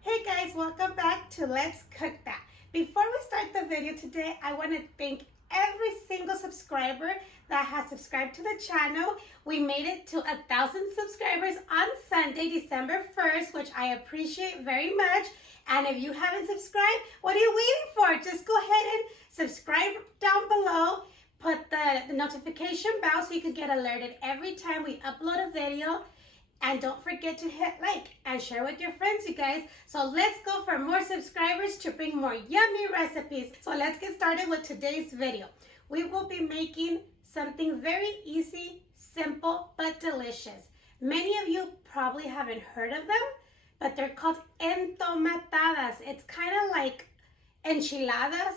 Hey guys, welcome back to Let's Cook That. Before we start the video today, I want to thank every single subscriber that has subscribed to the channel. We made it to 1,000 subscribers on Sunday, December 1st, which I appreciate very much. And if you haven't subscribed, what are you waiting for? Just go ahead and subscribe down below. Put the notification bell so you can get alerted every time we upload a video. And don't forget to hit like and share with your friends, you guys. So let's go for more subscribers to bring more yummy recipes. So let's get started with today's video. We will be making something very easy, simple, but delicious. Many of you probably haven't heard of them, but they're called entomatadas. It's kind of like enchiladas,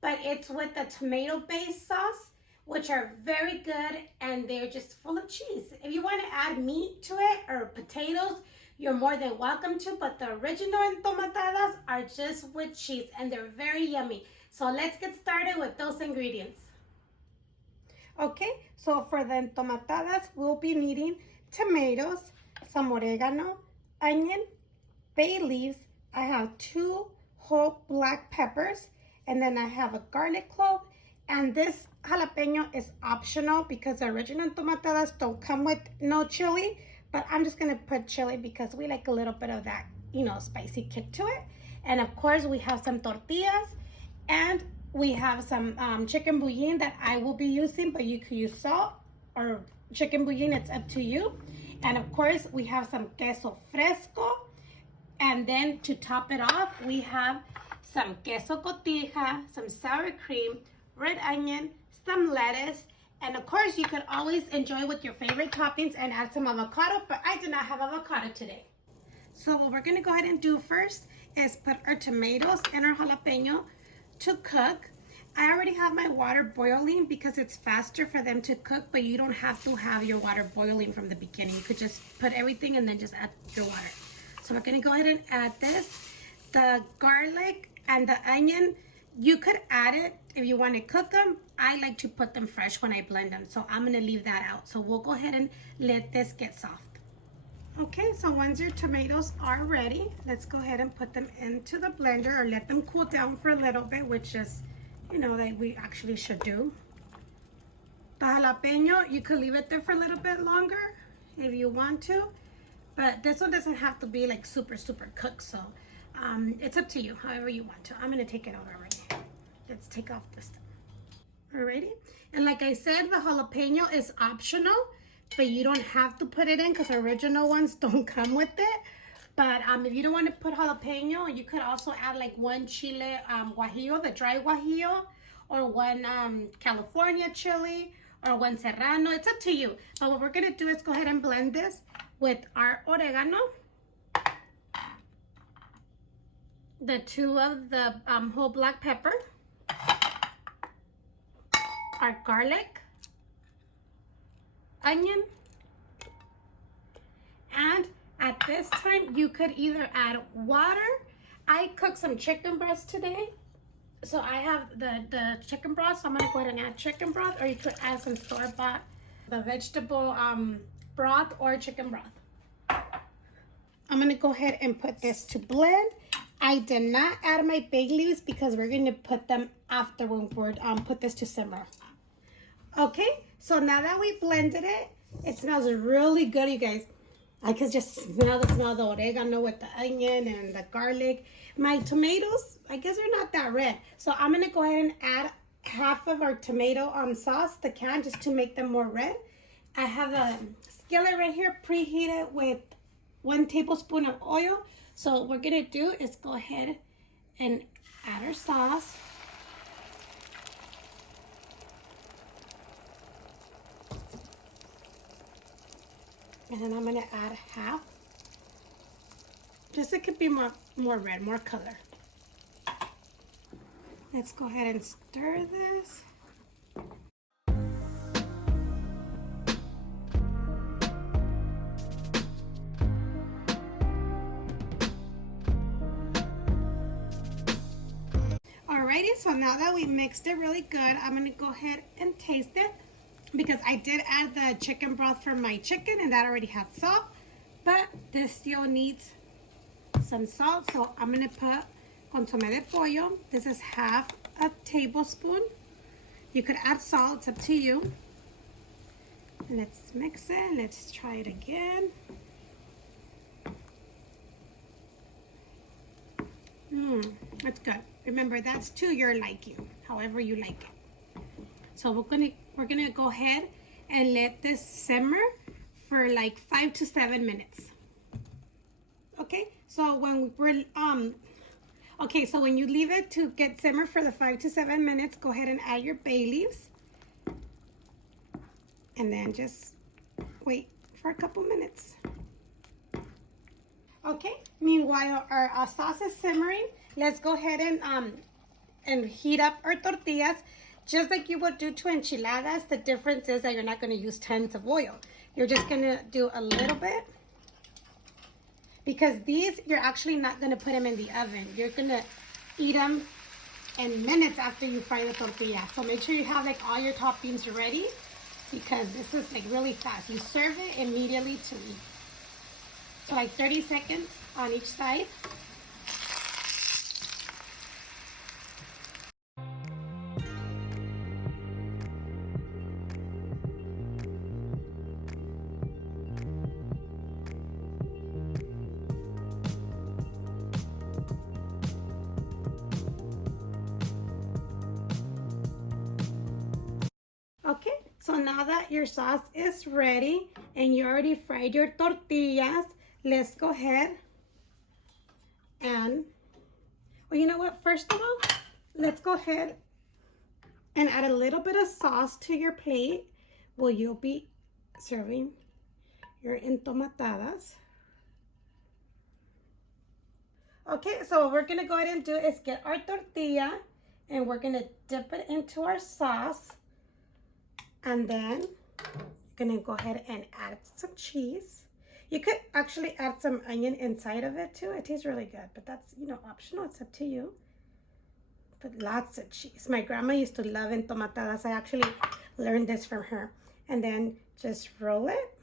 but it's with a tomato-based sauce, which are very good, and they're just full of cheese. If you want to add meat to it or potatoes, you're more than welcome to, but the original entomatadas are just with cheese, and they're very yummy. So let's get started with those ingredients. Okay, so for the entomatadas, we'll be needing tomatoes, some oregano, onion, bay leaves. I have 2 whole black peppers, and then I have a garlic clove, and this jalapeño is optional because the original entomatadas don't come with no chili, but I'm just gonna put chili because we like a little bit of that, you know, spicy kick to it. And of course we have some tortillas, and we have some chicken bouillon that I will be using, but you could use salt or chicken bouillon, it's up to you. And of course we have some queso fresco, and then to top it off we have some queso cotija, some sour cream, red onion, some lettuce, and of course you could always enjoy with your favorite toppings and add some avocado, but I do not have avocado today. So what we're going to go ahead and do first is put our tomatoes and our jalapeno to cook. I already have my water boiling because it's faster for them to cook, but you don't have to have your water boiling from the beginning. You could just put everything and then just add your water. So we're going to go ahead and add this. The garlic and the onion, you could add it if you want to cook them. I like to put them fresh when I blend them, so I'm going to leave that out. So we'll go ahead and let this get soft. Okay, so once your tomatoes are ready, let's go ahead and put them into the blender or let them cool down for a little bit, which is, you know, that we actually should do. The jalapeño, you could leave it there for a little bit longer if you want to, but this one doesn't have to be like super cooked, so it's up to you, however you want to. I'm going to take it out already. Let's take off this stuff. Alrighty, and like I said, the jalapeno is optional, but you don't have to put it in because original ones don't come with it. But if you don't want to put jalapeno, you could also add like 1 chile guajillo, the dry guajillo, or 1 California chili, or 1 serrano. It's up to you. But what we're going to do is go ahead and blend this with our oregano, the 2 of the whole black pepper, our garlic, onion, and at this time you could either add water. I cooked some chicken breast today, so I have the chicken broth, so I'm going to go ahead and add chicken broth, or you could add some store-bought the vegetable broth or chicken broth. I'm going to go ahead and put this to blend. I did not add my bay leaves because we're going to put them after when we're put this to simmer. Okay, so now that we blended it, it smells really good, you guys. I could just smell the oregano with the onion and the garlic. My tomatoes, I guess they're not that red. So I'm going to go ahead and add half of our tomato sauce, the can, just to make them more red. I have a skillet right here preheated with 1 tablespoon of oil. So what we're going to do is go ahead and add our sauce. And then I'm going to add half, just so it could be more red, more color. Let's go ahead and stir this. Alrighty, so now that we mixed it really good, I'm going to go ahead and taste it. because I did add the chicken broth from my chicken and that already had salt, but this still needs some salt. So I'm gonna put consomé de pollo. This is half a tablespoon. You could add salt, it's up to you. Let's mix it. Let's try it again. That's good. Remember, that's to your liking, however you like it. So we're gonna go ahead and let this simmer for like 5 to 7 minutes. Okay, so when when you leave it to get simmer for the 5 to 7 minutes, go ahead and add your bay leaves. And then just wait for a couple minutes. Okay, meanwhile our sauce is simmering, let's go ahead and heat up our tortillas just like you would do to enchiladas. The difference is that you're not going to use tons of oil. You're just going to do a little bit, because these you're actually not going to put them in the oven. You're going to eat them in minutes after you fry the tortilla. So make sure you have like all your toppings ready, because this is like really fast. You serve it immediately to eat. So like 30 seconds on each side. Okay, so now that your sauce is ready and you already fried your tortillas, let's go ahead and, well, you know what? First of all, let's go ahead and add a little bit of sauce to your plate while you'll be serving your entomatadas. Okay, so what we're gonna go ahead and do is get our tortilla and we're gonna dip it into our sauce. And then you're gonna go ahead and add some cheese. You could actually add some onion inside of it too. It tastes really good, but that's, you know, optional. It's up to you. But lots of cheese. My grandma used to love entomatadas. I actually learned this from her. And then just roll it.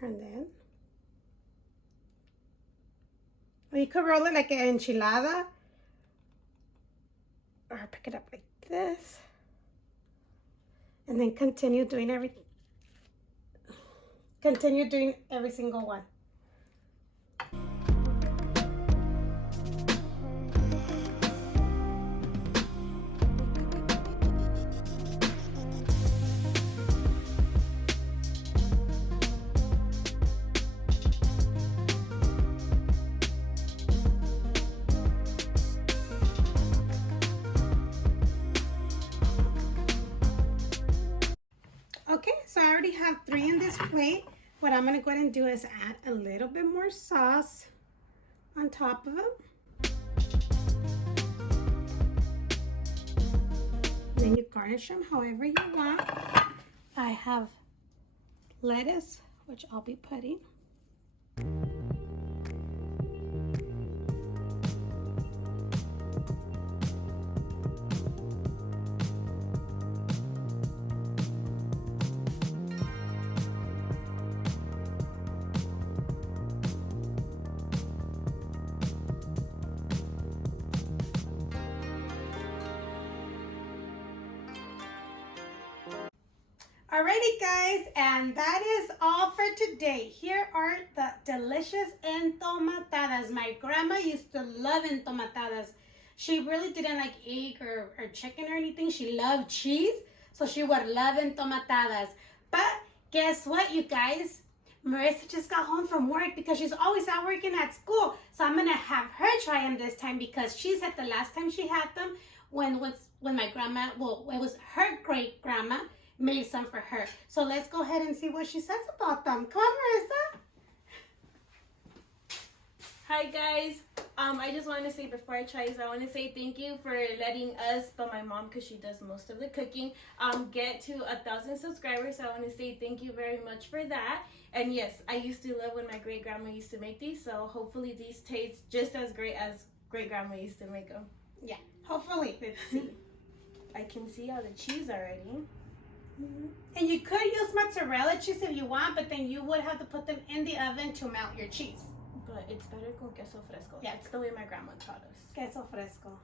And then, or you could roll it like an enchilada, or pick it up like this. And then continue doing every single one. Okay, so I already have 3 in this plate. What I'm going to go ahead and do is add a little bit more sauce on top of them. Then you garnish them however you want. I have lettuce, which I'll be putting. Alrighty guys, and that is all for today. Here are the delicious entomatadas. My grandma used to love entomatadas. She really didn't like egg or chicken or anything. She loved cheese, so she would love entomatadas. But guess what, you guys? Marissa just got home from work because she's always out working at school. So I'm gonna have her try them this time, because she said the last time she had them when my grandma, well, it was her great grandma, made some for her. So let's go ahead and see what she says about them. Come on, Marissa. Hi guys, I just wanted to say before I try this, I want to say thank you for letting us, but my mom, because she does most of the cooking, get to 1,000 subscribers. So I want to say thank you very much for that. And yes, I used to love when my great grandma used to make these, so hopefully these taste just as great as great grandma used to make them. Yeah, hopefully. Let's see. I can see all the cheese already. And you could use mozzarella cheese if you want, but then you would have to put them in the oven to melt your cheese. But it's better con queso fresco. Yeah. That's the way my grandma taught us. Queso fresco.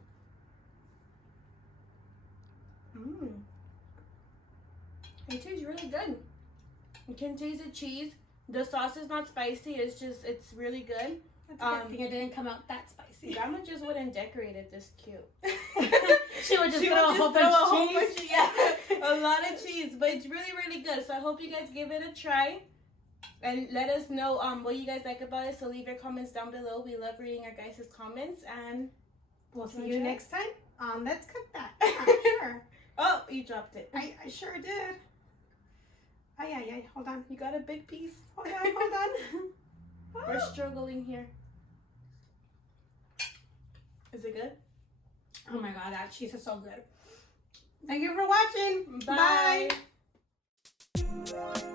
It tastes really good. You can taste the cheese. The sauce is not spicy. It's really good. That's a good thing it didn't come out that spicy. Grandma just wouldn't decorate it this cute. She would just throw a whole bunch of cheese. Yeah, a lot of cheese. But it's really, really good. So I hope you guys give it a try. And let us know what you guys like about it. So leave your comments down below. We love reading our guys' comments. And we'll see you next time on Let's Cook That. Sure. Oh, you dropped it. I sure did. Ay. Hold on. You got a big piece. Hold on. We're struggling here. Is it good? Oh my god, that cheese is so good. Thank you for watching. Bye. Bye.